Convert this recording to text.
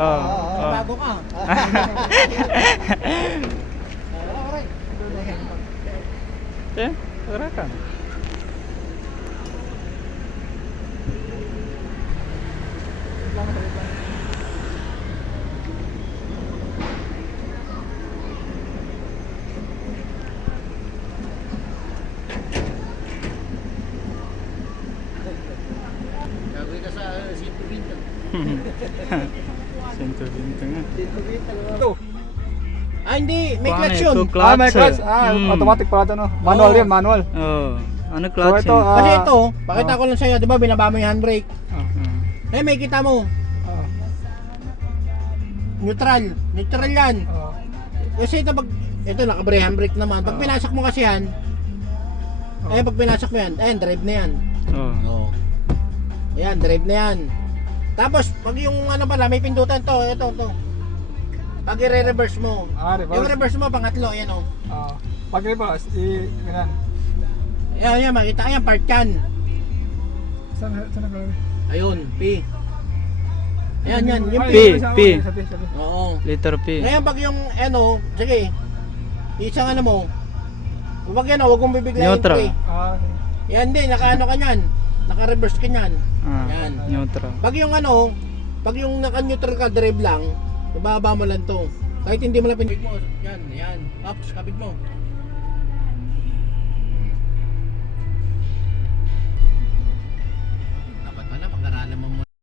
Bago ka. Eh, gerakan. Gagawin ka sa 120. 120 nga. Ah, hindi. May Paano clutch ito? yun. Clutch. May clutch. Mm. Automatic pala ito, no? Manual yan, manual. Oh, ano So clutch ito, yun? Kasi ito, pakita ko lang sa'yo, di ba binaba mo yung handbrake? Eh, may kita mo. Neutral. Neutral yan. Kasi ito, ito naka-brake handbrake naman. Pag pinasak mo kasi yan, pag pinasak mo yan, drive na yan. Oh. Ayan, drive na yan. Tapos, pag yung ano pala, may pindutan to, ito. Pag i-reverse mo, yung reverse mo, pangatlo, ayan o. Pag reverse, ganyan. Ayan, makita ka yan, part yan. Saan nagalagay? Ayun, P. Ayan, yan, yung P. P. Oo. Letter P. Ngayon, pag yung, ano, sige, isang ano mo, pag yan o, huwag mong bibigla yung Neutral. P. Yan, hindi, naka-ano ka nyan, naka-reverse ka nyan. Yan. Neutral. Pag yung ano, pag yung naka-neutral ka, drive lang, ibaba mo lang to. Kahit hindi mo lang pinag mo, yan. Tapos kabit mo.